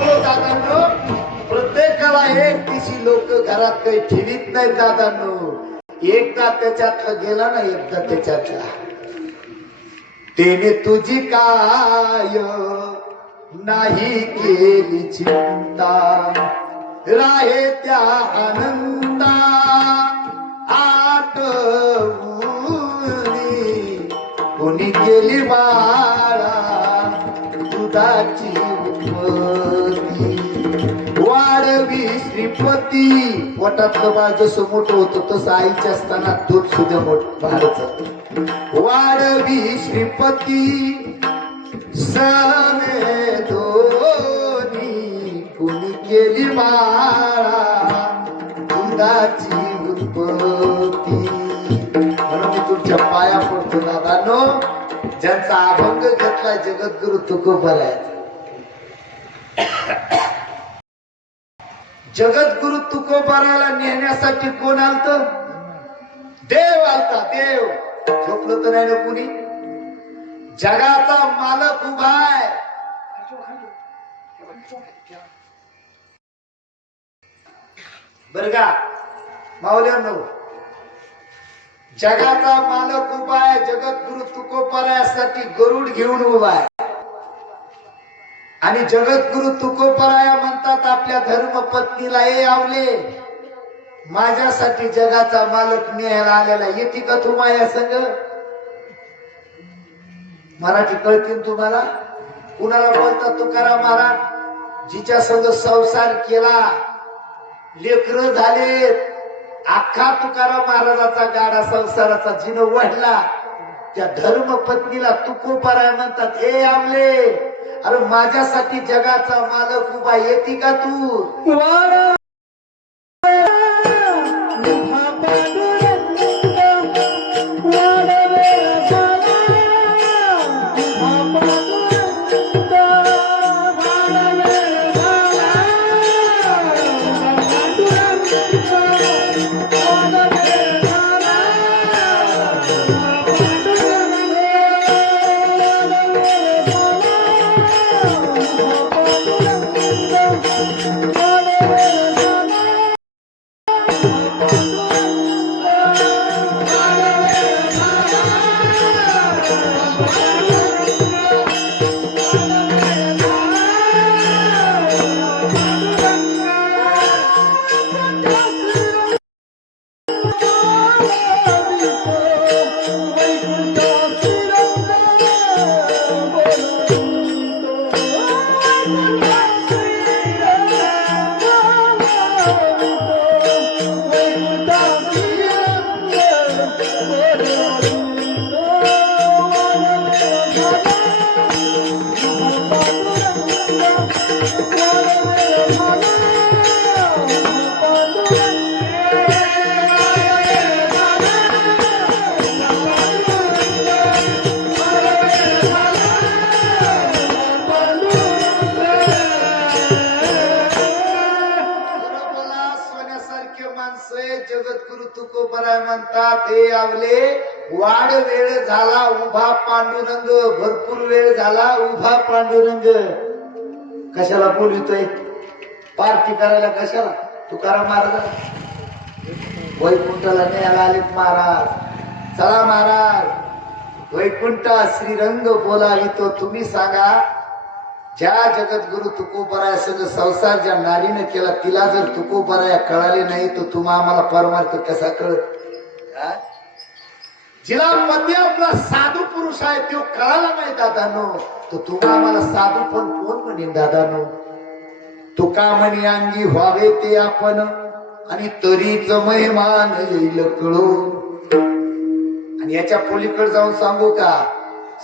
दादांनो, प्रत्येकाला एक दिवशी लोक घरात काही ठेवीत नाही दादांनो. एकदा त्याच्यातलं गेला ना, एकदा त्याच्यातला तेने तुझी काय नाही केली चिंता, राहे त्या आनंदा आठवून कोणी केली बाळा दुधाची उत्पत्ती, वाढवी श्रीपती. पोटातलं बाळ जसं मोठं होतं तसं आईच्या असताना दूध सुद्धा मोठं बाळच. वाढवी श्रीपती सने दोनी कोणी केली बाळा दुधाची उत्पत्ती. म्हणून मी तुमच्या पाया पडतो दादांनो, ज्यांचा अभंग घेतला जगद्गुरु तुकोबारायचा. जगद्गुरु तुकोबाराला नेण्यासाठी कोण आलत? देव आलता. देव झोपलं तर नाही ना कुणी. जगाचा मालक उभा आहे. बर का माऊल्यांनो, जगाचा मालक उभा आहे. जगद्गुरु तुकोबारायासाठी गरुड घेऊन उभा आहे. आणि जगद्गुरु तुकोबाराया म्हणतात आपल्या धर्मपत्नीला, ए आवले, माझ्यासाठी जगाचा मालक न्यायला आलेला, येते का तू माझ्या संग? मराठी कळतील तुम्हाला? कुणाला बोलतात? तुकाराम महाराज, जिच्या संग संसार केला, लेकर झालेत, अख्खा तुकाराम महाराजाचा गाडा संसाराचा जिनं वाढला, त्या धर्मपत्नीला तुकोबाराया म्हणतात, ए आवले, अरे माझ्यासाठी जगाचा मालक उभा, येते का तू? जगद्गुरु तुकोबाराय म्हणतात, हे आवले, वाढ वेळ झाला उभा पांडुरंग, भरपूर वेळ झाला उभा पांडुरंग. कशाला बोलतोय? पार्टी करायला कशाला? तुकाराम महाराज वैकुंठाला न्यायला आलेत महाराज. चला महाराज, वैकुंठा श्रीरंग बोलावितो. तुम्ही सांगा, ज्या जगद्गुरु तुकोबाराया सगळं संसार ज्या नारीने केला, तिला जर तुकोबाराया कळाले नाही तर तुम्हा आम्हाला परमार्थ कसा कळत? जिला पती आपला साधू पुरुष आहे तो कळाला नाही दादानो, तर तुम्हा आम्हाला साधू पण कोण म्हणेन दादानो? तुका म्हणे अंगी व्हावे ते आपण, आणि तरीच महिमान येईल कळो. आणि याच्या पलीकडे जाऊन सांगू का,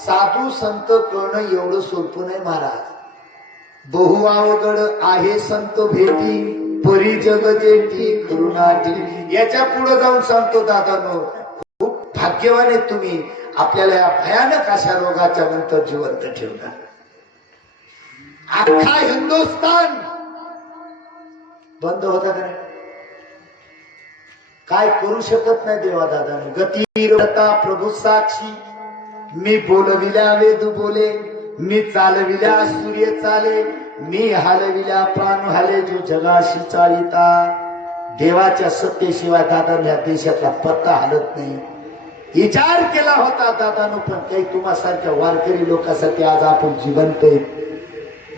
साधू संत कळणं एवढं सोपं नाही महाराज. बहु अवघड आहे संत भेटी, परी जग जेठी करुणाठी. याच्या पुढे जाऊन सांगतो दादानो, खूप भाग्यवान आहे तुम्ही, आपल्याला या भयानक अशा रोगाच्या नंतर जिवंत ठेवणार. अख्खा हिंदुस्थान बंद होता का नाही? काय करू शकत नाही देवा दादाने. गतिरता प्रभू साक्षी, मी बोलविल्या वेद बोले, मी चालविल्या सूर्य चाले, मी हलविल्या प्राण हाले जो जगाशी चालिता. देवाच्या सत्तेशिवाय दादा या देशातला पत्ता हलत नाही. विचार केला होता दादानो, पण काही तुम्हासारख्या वारकरी लोकांसाठी आज आपण जिवंत आहे.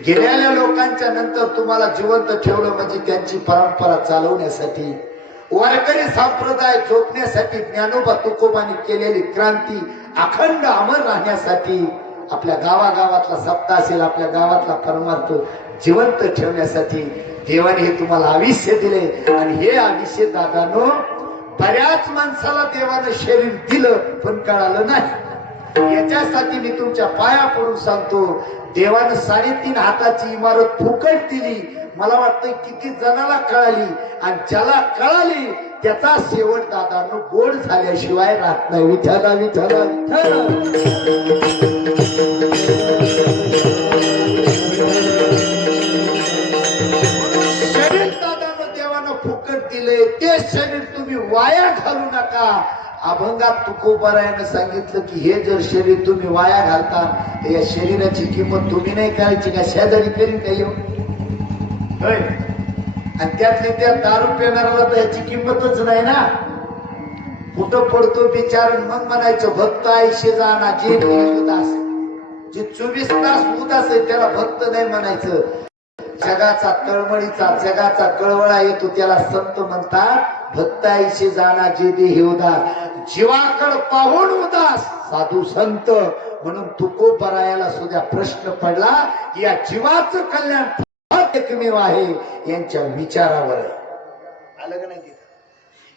गेलेल्या लोकांच्या नंतर तुम्हाला जिवंत ठेवलं म्हणजे त्यांची परंपरा चालवण्यासाठी, वारकरी संप्रदाय झोपण्यासाठी, ज्ञानोबा तुकोबांनी केलेली क्रांती अखंड अमर राहण्यासाठी, आपल्या गावागावातला सप्ताह असेल, आपल्या गावातला परमार्थ जिवंत ठेवण्यासाठी देवाने हे तुम्हाला आयुष्य दिले. आणि हे आयुष्य दादानो बऱ्याच माणसाला देवानं शरीर दिलं पण कळालं नाही. याच्यासाठी मी तुमच्या पाया पडून सांगतो, देवानं 3.5 हाताची इमारत फुकट दिली. मला वाटतं किती जणाला कळाली, आणि ज्याला कळाली त्याचा शेवट दादानो गोड झाल्याशिवाय राहत नाही. विठ्ठला विठ्ठला शरीर दादानं देवानं फुकट दिले, ते शरीर तुम्ही वाया घालू नका. अभंगात तुकोबारायानं सांगितलं की हे जर शरीर तुम्ही वाया घालता तर या शरीराची किंमत तुम्ही नाही करायची का, शेजारी करीन काही. आणि त्यातली त्या दारू पिणाऱ्याला तर याची किंमतच नाही ना. कुठं पडतो विचार, मग म्हणायचं भक्त आयुष्य जाणार जे उदास, जे 24 तास उदास आहे त्याला भक्त नाही म्हणायचं. जगाचा तळमळीचा, जगाचा कळवळा येतो त्याला संत म्हणतात. भक्त आयुष्य जाणार जे देही उदास, जीवाकड पाहून उदास साधू संत. म्हणून तुकोबारायाला सुद्धा प्रश्न पडला की या जीवाचं कल्याण एकमेव आहे यांच्या विचारावर आलं का नाही.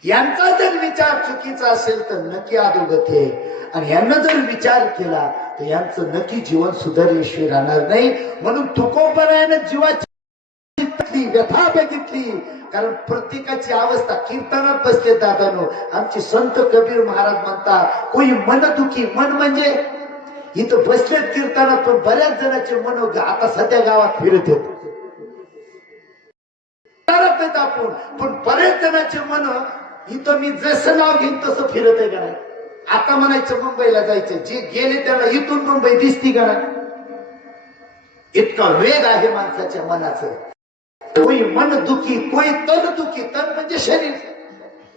यांचा जर विचार चुकीचा असेल तर नक्की अधोगती आहे, आणि यांना जर विचार केला तर यांचं नक्की जीवन सुधारल्याशिवाय राहणार नाही. म्हणून तुकोबारायानं जीवाची व्यथा बघितली, कारण प्रत्येकाची अवस्था कीर्तनात बसले दादानो. आमचे संत कबीर महाराज म्हणतात, कोणी मन दुखी, मन म्हणजे इथं बसलेत कीर्तनात, पण बऱ्याच जणांचे मन आता सध्या गावात फिरत येत आपण, पण बरेच जणांचे मन इथं मी जसं नाव घेईन तसं फिरत आहे का नाही. आता म्हणायचं मुंबईला जायचं, जे गेले त्याला इथून मुंबई दिसती का नाही. इतका वेग आहे माणसाच्या मनाचं. कोई मन दुखी, कोई तन दुखी. तन म्हणजे शरीर.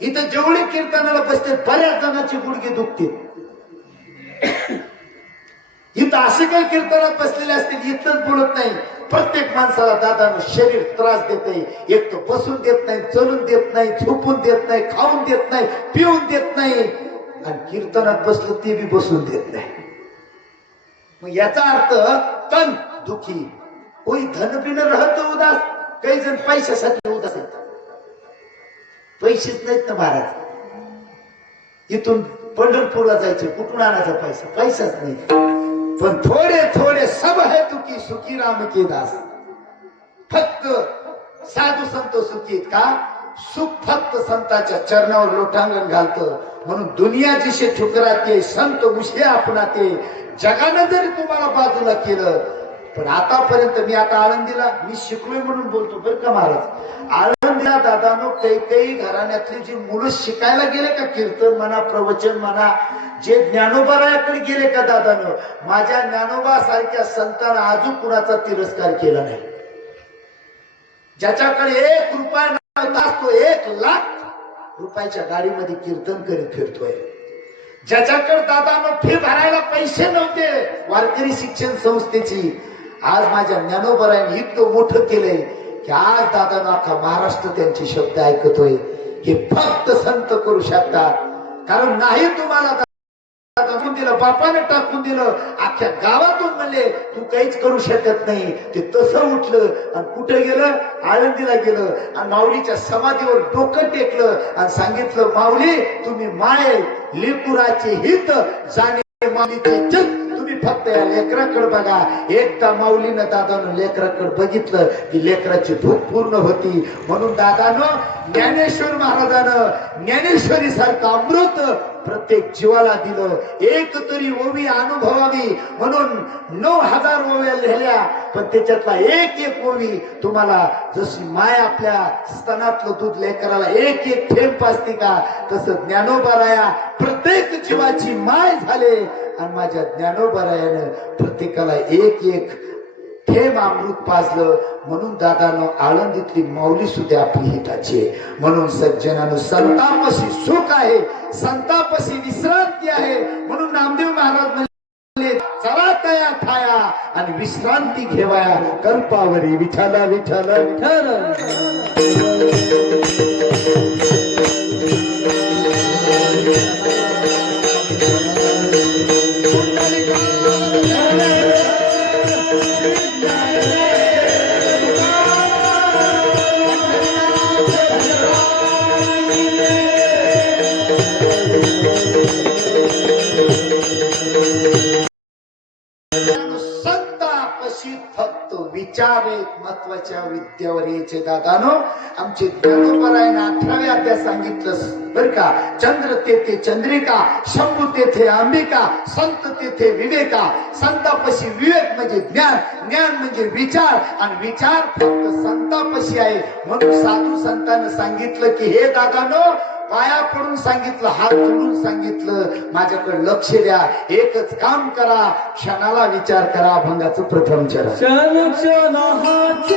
इथं जेवढे कीर्तनाला बसते बऱ्याच जणांची गुडघे दुखते. इथं असे काही कीर्तनात बसलेले असतील, इथंच बोलत नाही. प्रत्येक माणसाला दादानं शरीर त्रास देते. एक तर बसून देत नाही, चलून देत नाही, झोपून देत नाही, खाऊन देत नाही, पिऊन देत नाही, आणि कीर्तनात बसलं ते बी बसून देत नाही. मग याचा अर्थ तन दुखी. कोई धन बिन राहत उदास, काही जण पैशासाठी उदास आहेत. पैसेच नाहीत ना महाराज. इथून पंढरपूरला जायचे, कुठून आणायचा पैसा, पैसाच नाही. पण थोडे थोडे सब है दुखी, सुखी राम के दास. फक्त साधू संत सुखी का, सुख फक्त संताच्या चरणावर लोटांगण घालतं. म्हणून दुनिया जिशे ठुकराते, संत मुशे आपणाते. जगानं जरी तुम्हाला बाजूला केलं, पण आतापर्यंत मी आता आळंदीला, मी शिकलोय म्हणून बोलतो बरं का महाराज. आळंदीला दादानो काही घराण्यातली जी मुलं शिकायला गेले का, कीर्तन म्हणा, प्रवचन म्हणा, जे ज्ञानोबारायाकडे गेले का दादानो, माझ्या ज्ञानोबा सारख्या संतांना अजून कुणाचा तिरस्कार केला नाही. ज्याच्याकडे 1 रुपया नव्हता तो 1 लाख रुपयाच्या गाडीमध्ये कीर्तन करीत फिरतोय. ज्याच्याकडे दादानो फी भरायला पैसे नव्हते वारकरी शिक्षण संस्थेची, आज माझ्या ज्ञानोबारायाने इतकं मोठं केलंय की आज दादानो अख्खा महाराष्ट्र त्यांचे शब्द ऐकतोय. हे फक्त संत करू शकतात. कारण नाही तुम्हाला टाकून दिलं, बापाने टाकून दिलं, अख्ख्या गावातून म्हणले तू काहीच करू शकत नाही. ते तसं उठलं आणि कुठे गेलं, आळंदीला गेलं, आणि माऊलीच्या समाधीवर डोकं टेकलं आणि सांगितलं, माऊली तुम्ही माय लेकुराचे हित जाणे माऊलीचे जग, तुम्ही फक्त या लेकराकडे बघा. एकदा माऊलीनं दादानं लेकराकडे बघितलं की लेकराची भूक पूर्ण होती. म्हणून दादानं ज्ञानेश्वर महाराजानं ज्ञानेश्वरी सारखं अमृत प्रत्येक जीवाला दिलं. एक तरी ओवी अनुभवावी म्हणून 9000 ओव्या लिहिल्या, पण त्याच्यातला एक ओवी तुम्हाला, जशी माय आपल्या स्तनातलं दूध लेकराला एक थेंब पाजते का, तसं ज्ञानोबाराया प्रत्येक जीवाची माय झाले. आणि माझ्या ज्ञानोबारायानं प्रत्येकाला एक थेंब अमृत पाजलं. म्हणून दादानो आळंदीतली माऊली सुद्धा आपली हिताची आहे. म्हणून सज्जनानो संतापशी सुख आहे, संतापशी विश्रांती आहे. म्हणून नामदेव महाराज म्हणले चला तया थाया आणि विश्रांती घेवाया कल्पावरी विठ्ठला विठ्ठला विठ्ठल. फक्त विचार एक महत्वाच्या विद्यावर यायचे दादानो. आमचे ज्ञानोबरायने 18व्या अध्यायात सांगितलं बर का. चंद्र तेथे चंद्रिका, शंभू तेथे अंबिका, संत तेथे विवेका. संतापशी विवेक म्हणजे ज्ञान, ज्ञान म्हणजे विचार आणि विचार फक्त संतापशी आहे. म्हणून साधू संतांनी सांगितलं की हे दादानो पाया पडून सांगितलं, हात जोडून सांगितलं, माझ्याकडे लक्ष द्या, एकच काम करा, क्षणाला विचार करा. अभंगाचं प्रथम चरण. क्षण क्षणाची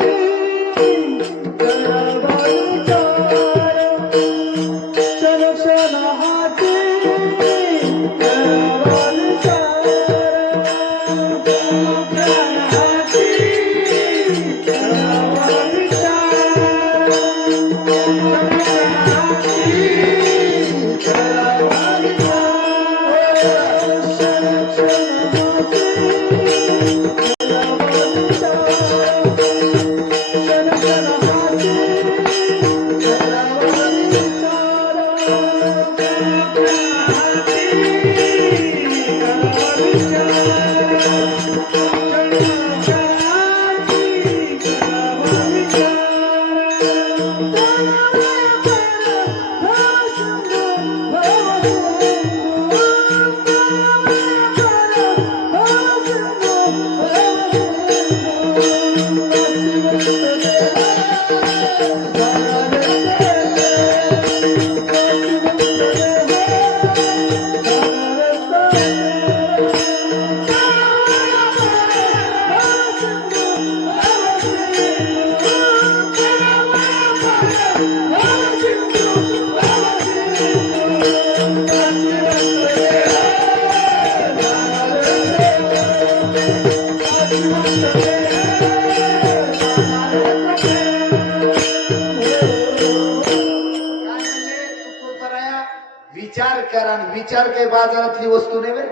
विचार करा. विचार काही बाजारातली वस्तू नाही.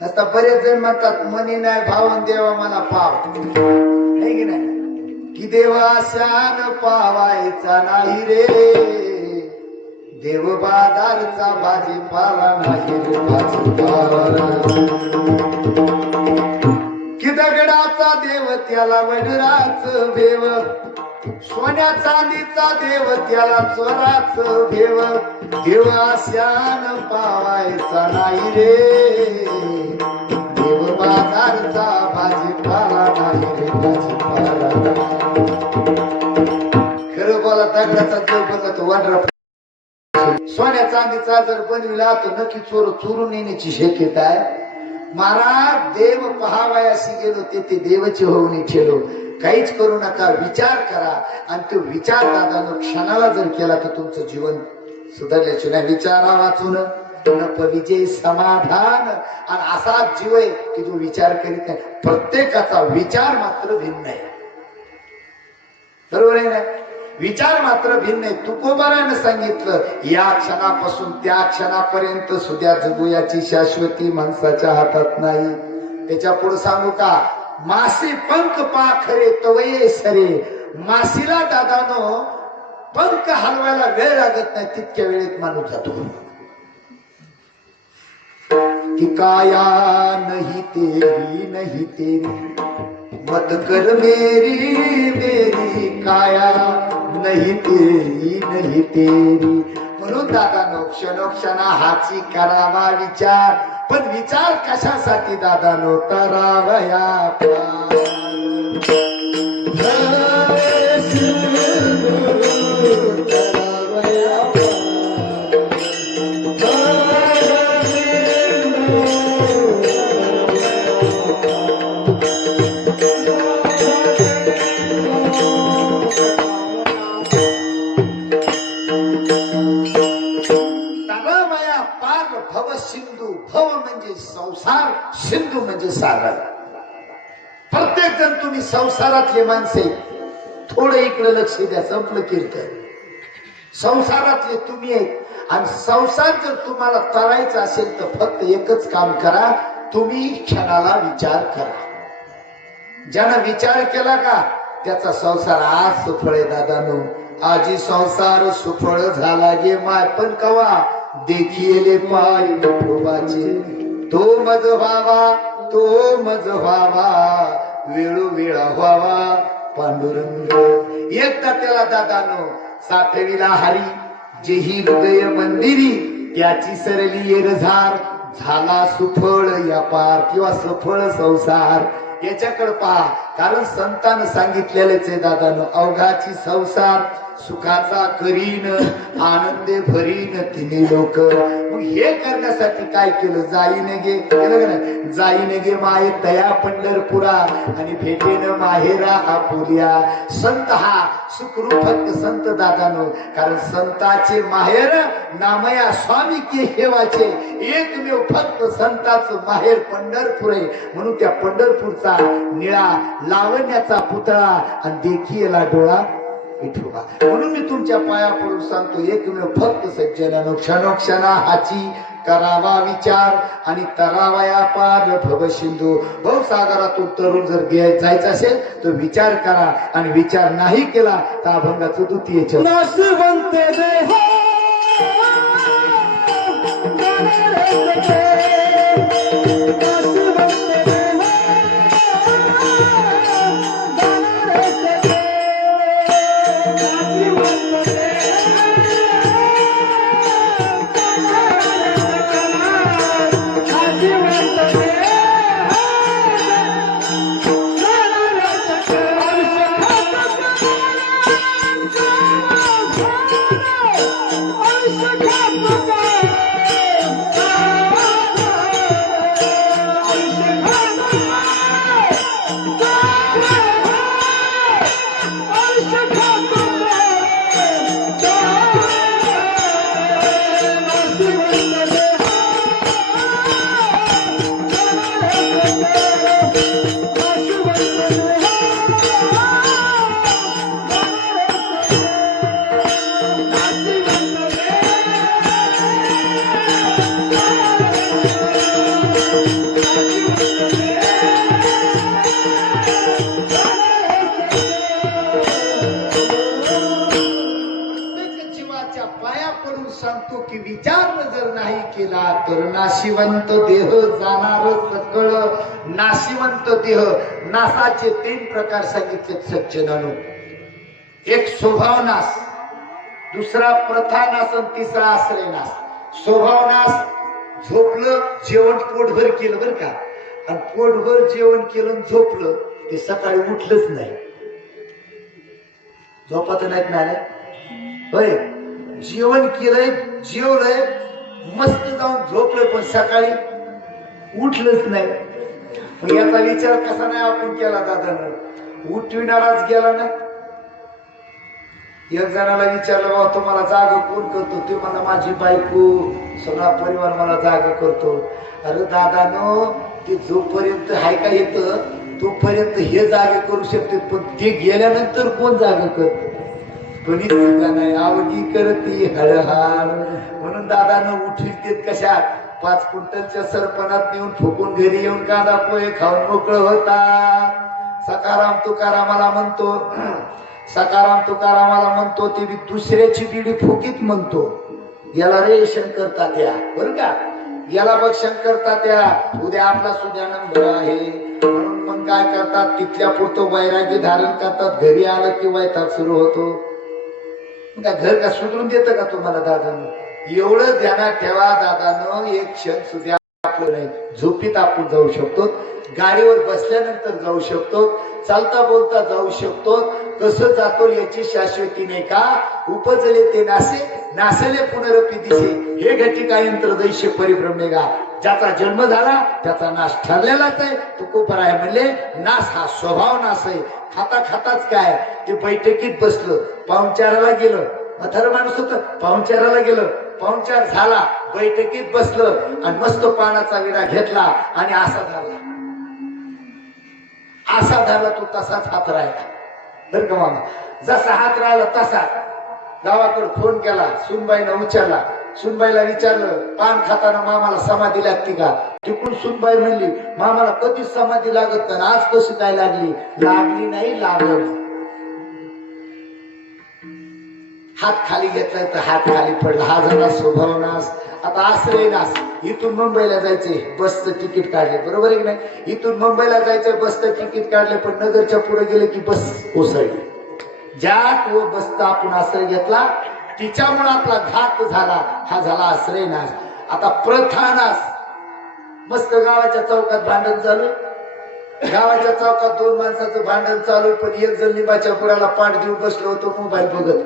आता बरेच जण म्हणतात मनी नाही भावन देवा मला पाव, आहे की नाही, की देवा शान पावायचा नाही रे, देव बाजारचा भाजीपाला नाही रे भाजीपाला, की दगडाचा देव त्याला वडराच भेव, सोन्या चांदीचा देव त्याला चोराच भेव, देव आशान पावायचा नाही रे, देव बाजारचा भाजीपाला नाही रे भाजीपाला. खरं बोला दगडाचा देव बोलला तो वाडरा, सोन्या चांदीचा जर बनविला तर नक्की चोरून येण्याची शक्यता आहे. महाराज देव पहावयाशी गेलो ते देवाचे होऊन ठेलो. काहीच करू नका, विचार करा आणि तो विचार दादानं क्षणाला जर केला तर तुमचं जीवन सुधारल्याचे नाही. विचारा वाचून विजय समाधान, आणि असा जीव आहे की जो विचार करीत नाही. प्रत्येकाचा विचार मात्र भिन्न आहे, बरोबर आहे ना, विचार मात्र भिन्न आहे. तुकोबाराने सांगितलं या क्षणापासून त्या क्षणापर्यंत सुद्धा जगूयाची शाश्वती माणसाच्या हातात नाही. त्याच्या पुढे सांगू का, मासी पंख पाखरे तवये सरे, मासीला दादानो पंख हलवायला वेळ लागत नाही, तितक्या वेळेत माणूस जातो. कि काया नहीं तेरी नहीं तेरी, मत कर मेरी मेरी काया नहीं तेरी नहीं तेरी. म्हणून दादानो क्षणोक्षणा हाची करावा विचार, पण विचार कशासाठी दादानो करावया सागर. प्रत्येक जण तुम्ही संसारातले माणसे थोडं इकडे लक्ष द्या. संपलं कीर्तन. संसारातले तुम्ही आहेत आणि संसार जर तुम्हाला करायचा असेल तर फक्त एकच काम करा, तुम्ही क्षणाला विचार करा. ज्यानं विचार केला का त्याचा संसार आज सुफळ आहे. दादानो, आजी संसार सुफळ झाला गे माय पण कवा देखिले पाय विठोबाचे. तो मज व्हावा, तो मज व्हावा, वेळोवेळा व्हावा पांडुरंग. एकदा त्याला दादानो साठविला हरी, जेही हृदय मंदिरी त्याची सरली येरझार. झाला सुफळ या पार किंवा सफळ संसार. याच्याकडे पहा, कारण संतान सांगितलेलेच आहे दादानो, अवघाची संसार सुखाचा करीन, आनंदे भरीन तिने लोक. मग हे करण्यासाठी काय केलं? जाईने गे केलं का नाही? जाईने गे माये तया पंढरपुरा आणि भेटेन माहेरा आपुलिया. संत हा सुखरूप फक्त संत दादानो, कारण संताचे माहेर नामया स्वामी के हेवाचे. एकमेव फक्त संताचं माहेर पंढरपूर आहे. म्हणून त्या पंढरपूरचा निळा लावण्याचा पुतळा आणि देखीला डोळा विठोबा. म्हणून मी तुमच्या पाया पडून सांगतो, एकमेव फक्त सज्जनानो क्षणोक्षणा हाची करावा विचार आणि तरावया पार भव सिंधू. भवसागरातून तरुण जर जायचं असेल तर विचार करा आणि विचार नाही केला तर अभंगाचं द्वितीय चरण. नाशिवंत देहा सांगतो की विचार जर नाही केला तर नाशिवंत देह जाणार सकळ. नाशिवंत देह, नासाचे 3 प्रकार सांगितले सज्जनानो. एक स्वभाव नाश, दुसरा प्रथा नाश आणि तिसरा आश्रय नाश. स्वभाव नाश, झोपलं जेवण पोटभर केलं बरं का, आणि पोटभर जेवण केलं झोपलं ते सकाळी उठलंच नाही. झोपत नाहीत ना होय. जेवण केलंय, जेवलंय, मस्त जाऊन झोपलंय, पण सकाळी उठलंच नाही. याचा विचार कसा नाही आपण केला दादानं? उठविणाराच गेला ना. एक जणाला विचारलं, बाबा तुम्हाला जाग कोण करतो? ते म्हणा माझी बायको, सगळा परिवार मला जाग करतो. अरे दादानो, ते जोपर्यंत हाय का येतं तोपर्यंत हे जागे करू शकते, पण ते गेल्यानंतर कोण जाग करत? कोणी सुद्धा नाही. आवडी करती हळहाळ. म्हणून दादानं उठवितेत कशा? 5 क्विंटलच्या सरपणात नेऊन फुकून घरी येऊन कांदा पोहे खाऊन मोकळ होता. सकाराम तुकारामाला म्हणतो, सकाराम तुकारामाला म्हणतो ते बी दुसऱ्याची बिडी फुकीत म्हणतो. याला रे शंकर तात्या बरं का, याला बघ शंकर तात्या, उद्या आपला सुद्यानंद आहे. म्हणून मग काय करतात, तिथल्या पुरतो वैराग्य धारण करतात. घरी आलं की वैताग सुरू होतो. घर का सुधरून देतं का तुम्हाला दादानं? एवढं ध्यानात ठेवा दादानं, एक क्षण सुद्धा आपलं नाही. झोपीत आपण जाऊ शकतो, गाडीवर बसल्यानंतर जाऊ शकतो, चालता बोलता जाऊ शकतो. कसं जातो याची शाश्वती नाही का? उपजले ते नासे, नासले पुनरपी दिसे, हे घटिका यंत्र दैश्य परिभ्रमेगा. ज्याचा जन्म झाला त्याचा नाश ठरलेलाच आहे. तुकोबराय म्हणले नाश हा स्वभाव नाश आहे. खाता खाताच काय ते बैठकीत बसलं, पाहुणचाराला गेलं, म्हातारं माणूस होतं, पाहुणचाराला गेलं, पाहुणचार झाला, बैठकीत बसलं आणि मस्त पानाचा विडा घेतला आणि असा झाला. असा धरला तू तसाच हात राहिला बरं का मामा. जसा हात राहिला तसा गावाकडे फोन केला, सुनबाईनं उचलला. सुनबाईला विचारलं पान खाताना मामाला समाधी लागती का? तिकडून सुनबाई म्हणली मामाला कधीच समाधी लागत नाही, आज कशी काय लागली? लागली नाही, लागलं. हात खाली घेतलाय तर हात खाली पडला. हा झाला स्वभाव नाश. आता आश्रय नाश. इथून मुंबईला जायचंय, बसचं तिकीट काढले, बरोबर आहे की नाही? इथून मुंबईला जायचंय, बसचं तिकीट काढले, पण नगरच्या पुढे गेले की बस कोसळली. ज्यात व बसचा आपण आश्रय घेतला तिच्यामुळे आपला घात झाला. हा झाला आश्रय नाश. आता प्रथा नाश. मस्त गावाच्या चौकात भांडण चालू. गावाच्या चौकात दोन माणसाचं भांडण चालू, पण एक जण लिंबाच्या पुराला पाठ देऊन बसलो होतो मोबाईल बघत.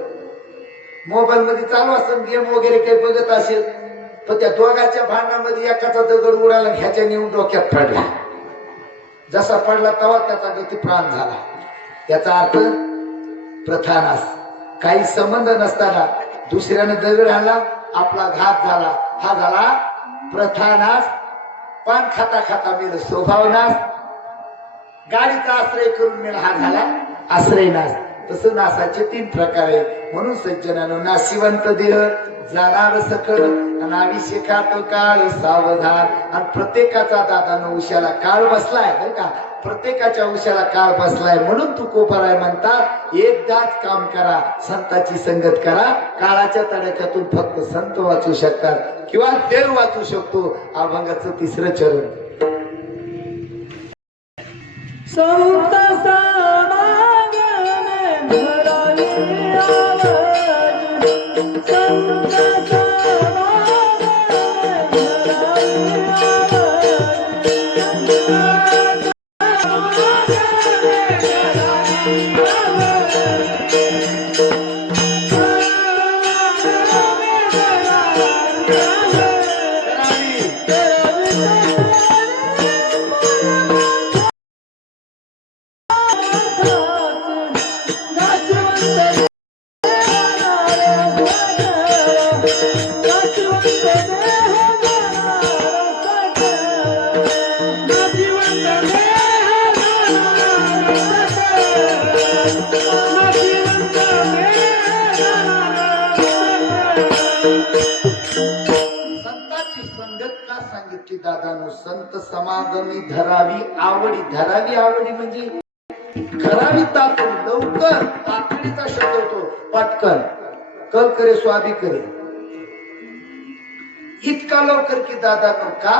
मोबाईल मध्ये चालू असेल गेम वगैरे काही बघत असेल, पण त्या दोघांच्या भांडणामध्ये एकाचा दगड उडाला, ह्याच्या नेऊन डोक्यात पडला. जसा पडला तेव्हा त्याचा गती प्राण झाला. याचा अर्थ प्रथानास. काही संबंध नसताना दुसऱ्याने दगड आणला, आपला घात झाला. हा झाला प्रथानास. पान खाता खाता मेल स्वभावनाश. गाडीचा आश्रय करून मेला, हा झाला आश्रय नाश. तसं नासाचे 3 प्रकार आहे. म्हणून सज्जनानं नाशिवंत देह जाणार सकळ, अनाविषेकात काळ सावधान. आणि प्रत्येकाचा दादानं उशाला काळ बसलाय बरं का, प्रत्येकाच्या उशाला काळ बसलाय. म्हणून तुकोबाराय म्हणतात एकदाच काम करा, संताची संगत करा. काळाच्या तडाख्यातून फक्त संत वाचू शकतात किंवा देव वाचू शकतो. अभंगाचं 3रं चरण. संत समागम धरावी आवाज, संत समागम धरावी दादानो. संत समागमी धरावी आवडी. धरावी आवडी म्हणजे करावी तातडी, लवकर. तातडीचा शब्द होतो पटकन. कल करे स्वाभी करे. इतका लवकर की दादानो का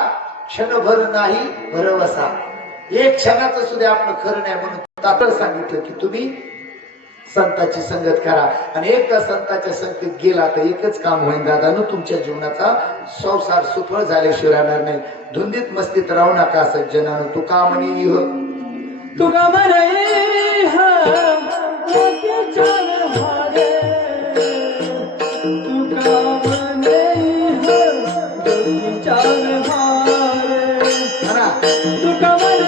क्षणभर नाही भरवसा. एक क्षणाचं सुद्धा आपलं खरं नाही, म्हणून तातड सांगितलं की तुम्ही संताची संगत करा. आणि एकदा संताच्या संगतीत गेला तर एकच काम होईल दादानो, तुमच्या जीवनाचा संसार सुफळ झाल्याशिवाय राहणार नाही. धुंदीत मस्तीत राहू नका सज्जनानो. तुका म्हणी तुका म्हणे हारे, तुका म्हणे म्हणा तुका म्हणे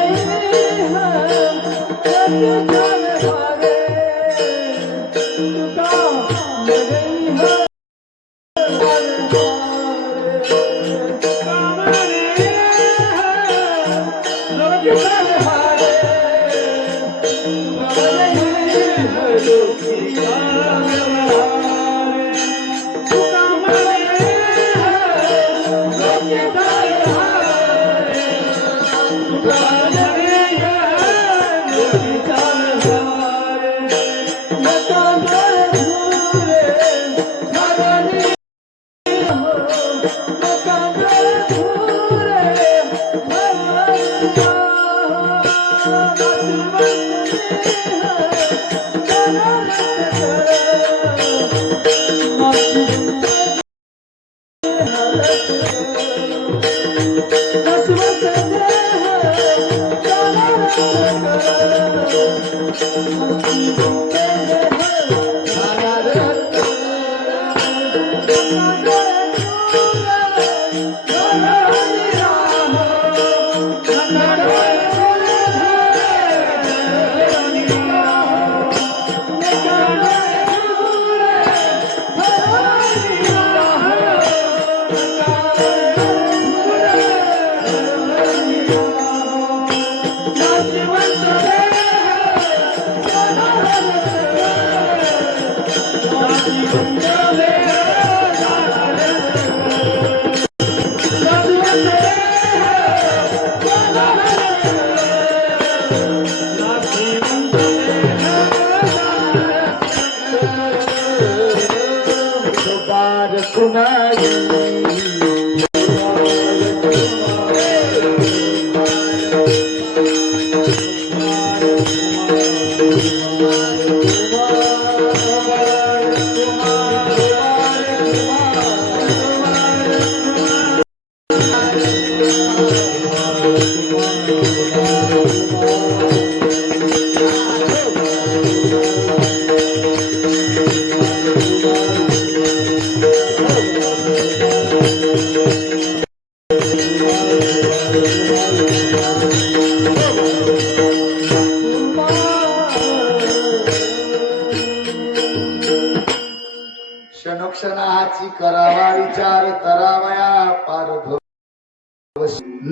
क्षणोक्षणाची करावा विचार तरावया पार भव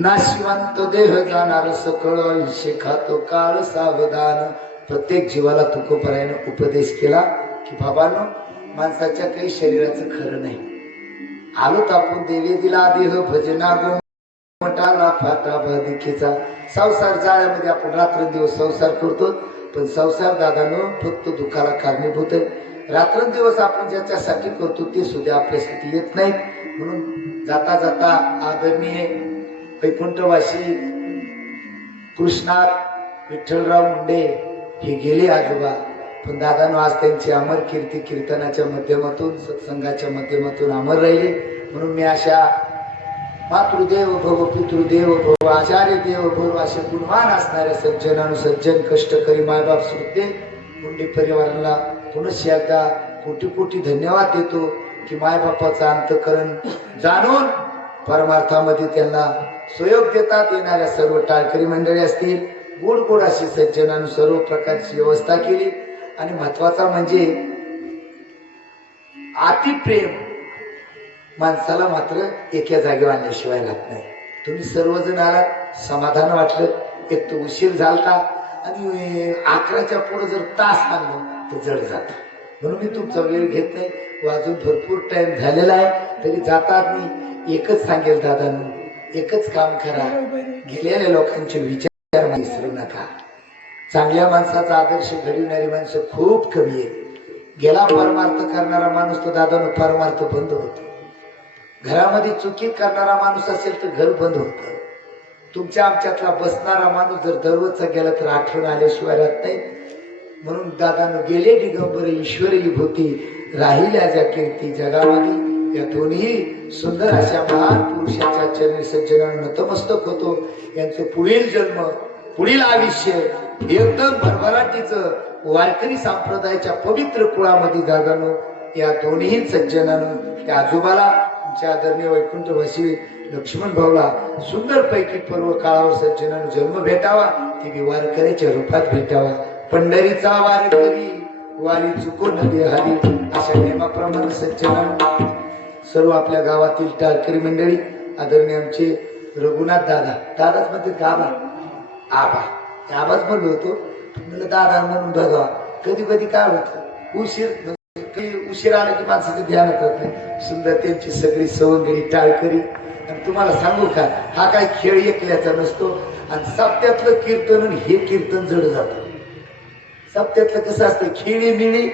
नाशिवंत देह जाणार सकळ आयुष्य खातो काळ सावधान. प्रत्येक जीवाला तुकोबरायानं उपदेश केला की बाबांनो, माणसाच्या काही शरीराचं खरं नाही. आलो तापून देवे दिला देह भजना गोमटाला फाटा बाधिकेचा. संसार जाळ्यामध्ये आपण रात्रंदिवस संसार करतो, पण संसार दादानो फक्त दुःखाला कारणीभूत आहे. रात्रंदिवस आपण ज्याच्यासाठी करतो ते सुद्धा आपल्यासाठी येत नाहीत. म्हणून जाता जाता आदरणीय वैकुंठवासी कृष्णात विठ्ठलराव मुंडे हे गेले आजोबा, पण दादानो आज त्यांची अमर कीर्ती कीर्तनाच्या माध्यमातून सत्संगाच्या माध्यमातून अमर राहिली. म्हणून मी अशा मातृदेव भव पितृदेव भव आचार्य देव भव असे गुणवान असणाऱ्या सज्जन कष्टकरी मायबाप श्रोते मुंडे परिवाराला पुनश्च एकदा कोटी कोटी धन्यवाद देतो की मायबापाचं अंतःकरण जाणून परमार्थामध्ये त्यांना सहयोग देतात. येणाऱ्या सर्व टाळकरी मंडळी असतील, गोड गोड अशी सज्जनानं सर्व प्रकारची व्यवस्था केली. आणि महत्वाचा म्हणजे अतिप्रेम माणसाला मात्र एका जागेवर आणल्याशिवाय राहत नाही. तुम्ही सर्वजण आलात, समाधान वाटलं. एक तर उशीर झालता आणि 11च्या पुढे जर तास आणलं तर जड जात. म्हणून मी तुमचा वेळ घेत नाही. अजून भरपूर टाइम झालेला आहे, तरी जातात मी एकच सांगेल दादांनो, एकच काम करा. गेलेल्या लोकांचे विचार विसरू नका. चांगल्या माणसाचा आदर्श घडविणारी माणसं खूप कमी आहेत. गेला परमार्थ करणारा माणूस तो दादांनो परमार्थ बंद होतो. घरामध्ये चुकी करणारा माणूस असेल तर घर बंद होतं. तुमच्या आमच्यातला बसणारा माणूस जर दररोजचा गेला तर आठवण आल्याशिवाय राहत नाही. म्हणून दादानं गेले दिगंबर ईश्वरी विभूती राहिल्या ज्या कीर्ती जगामध्ये, या दोन्ही सुंदर अशा महान पुरुषाच्या चरणी सज्जनांना नतमस्तक होतो. यांचं पुढील जन्म पुढील आयुष्य एकदम भरभराटीचं वारकरी संप्रदायाच्या पवित्र कुळामध्ये दादानो या दोन्ही सज्जनानं त्या आजोबाला आमच्या आदरणीय वैकुंठवासी लक्ष्मण भाऊला सुंदर पैकी पर्व काळावर सज्जनानं जन्म भेटावा, ती वारकऱ्याच्या रूपात भेटावा. पंढरीचा वारकरी वारी चुको नदी हरी अशा नियमाप्रमाणे सज्जनानं सर्व आपल्या गावातील टाळकरी मंडळी आदरणीय आमचे रघुनाथ दादाच म्हणते गाबा आबा आबाच म्हणलो होतो, म्हणलं दादा म्हणून बघा. कधी कधी काय होतं उशीर आला की माणसाचं ध्यान येतात नाही. सुंदर त्यांची सगळी सवंगडी टाळकरी. आणि तुम्हाला सांगू का, हा काय खेळ एकल्याचा नसतो. आणि सप्त्यातलं कीर्तन आणि हे कीर्तन जड जातं. सप्त्यातलं कसं असतं, खेळी मिळी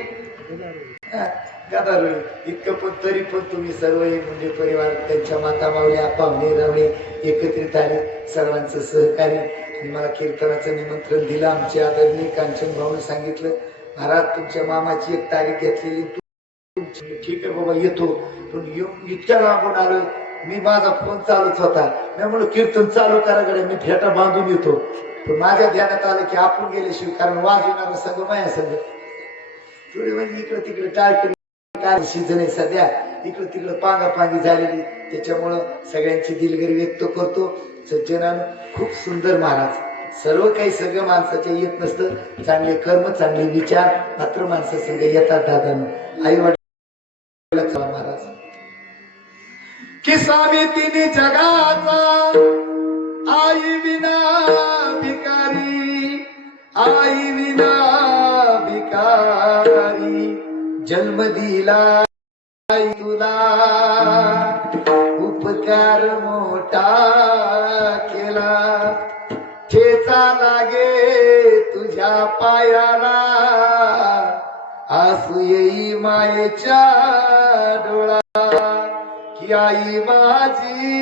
गदारोळी इतकं, पण तरी पण तुम्ही सर्व म्हणजे परिवार त्यांच्या माता मावल्या पाहुणे रावळे एकत्रित आले. सर्वांचं सहकार्य आणि मला कीर्तनाचं निमंत्रण दिलं. आमचे आदरणीय कांचन भाऊने सांगितलं, महाराज तुमच्या मामाची एक तारीख घेतलेली, ठीक आहे बाबा येतो. पण इतक्या लांबून आलोय मी, माझा फोन चालूच होता. मी म्हणलं कीर्तन चालू करा गड्या, मी फेटा बांधून येतो. पण माझ्या ध्यानात आलं की आपण गेल्याशिवाय, कारण वाजविणारं सगळं माया सगळं थोडी म्हणजे इकडे तिकडे टाळकरी काय सीझन आहे सध्या, इकडे तिकडे पांगापांगी झालेली. त्याच्यामुळं सगळ्यांची दिलगिरी व्यक्त करतो. सज्जनानं खूप सुंदर महाराज, सर्व काही सगळं माणसाच्या येत नसतं. चांगले कर्म चांगले विचार मात्र माणसासंग येतात. दादानं आई वडील महाराज कि स्वामी तिने जगाचा आई विना भिकारी, आई विना भिकारी. कारी जन्म दिला तुला उपकार मोठा केला ठेचा लागे तुझ्या पायाला आसू येई मायेच्या डोळा की आई माझी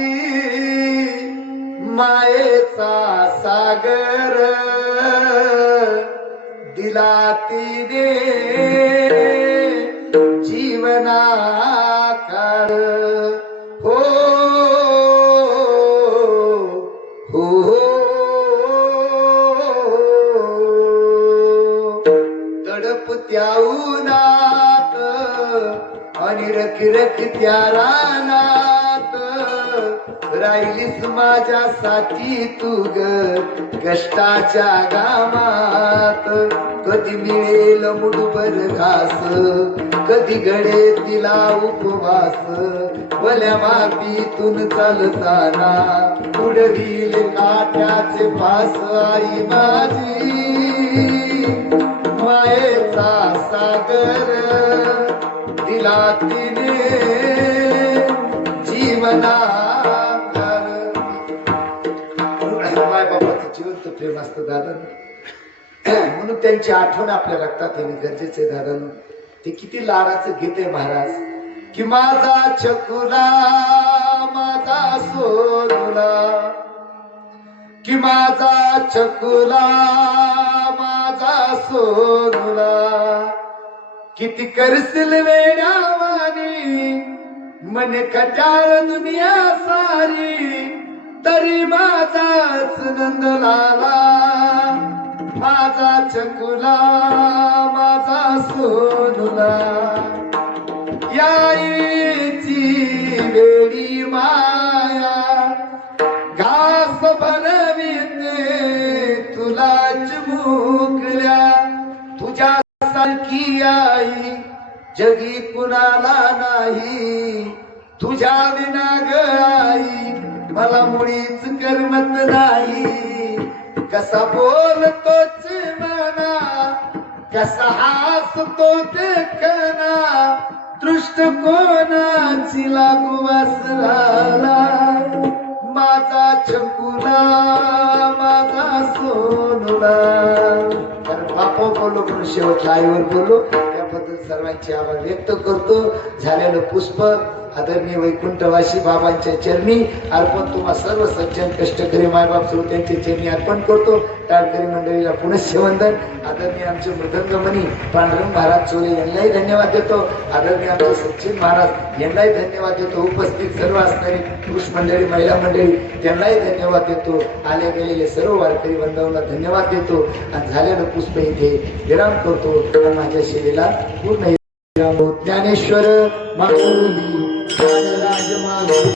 मायेचा सागर दिला तिने जीवनाकार हो हो तडप त्या उन्हात आणि रख त्या रानात राहिलीस माझ्यासाठी तू ग कष्टाच्या गामात कधी मिळेल मुठभर घास कधी घडे तिला उपवास भल्या मातीतून चालताना उडवील काट्याचे पास आई माझी मायेचा सागर दिला तिने जीवना माय बाबाचं जिवंत प्रेम असतं दादा म्हणून त्यांची आठवण आपल्या रक्तात येणे गरजेचे दादा ते किती लाडाचं गीत आहे महाराज की माझा चकुला माझा सोनुला की माझा चकुला माझा सोनुला किती करशील वेड्यावानी मन खट्याळ दुनिया सारी तरी माझाच नंद लाला माझा चकुला माझा सोनुला यायची वेडी माया घास बनविते तुलाच मोकल्या तुझ्या सारखी आई जगी कुणाला नाही तुझ्या विना ग आई मला मुळीच करमत नाही कसा बोलतोच मना कसा हसतो देखना दृष्टकोनाची लागू वासराला माझा चकुला माझा सोनुला कारण बापा बोललो म्हणून शेवटला आईवर बोललो त्याबद्दल सर्वांचे आभार व्यक्त करतो झालेलं पुष्प आदरणीय वैकुंठवासी बाबांच्या चरणी अर्पण तुम्हा सर्व सज्जन कष्टकरी मायबाप सर्व त्यांचे चरणी अर्पण करतो टाळकरी मंडळीला पुनश्च वंदन आदरणीय आमचे मृदंगमणी पांडुरंग महाराज चोले यांनाही धन्यवाद देतो आदरणीय आमचे सचिन महाराज यांनाही धन्यवाद देतो उपस्थित सर्व असणारी पुरुष मंडळी महिला मंडळी त्यांनाही धन्यवाद देतो आले गेलेले सर्व वारकरी बंधवांना धन्यवाद देतो आणि झालेलं पुष्प इथे विराम करतो माझ्या शैलीला पूर्ण ज्ञानेश्वर माऊली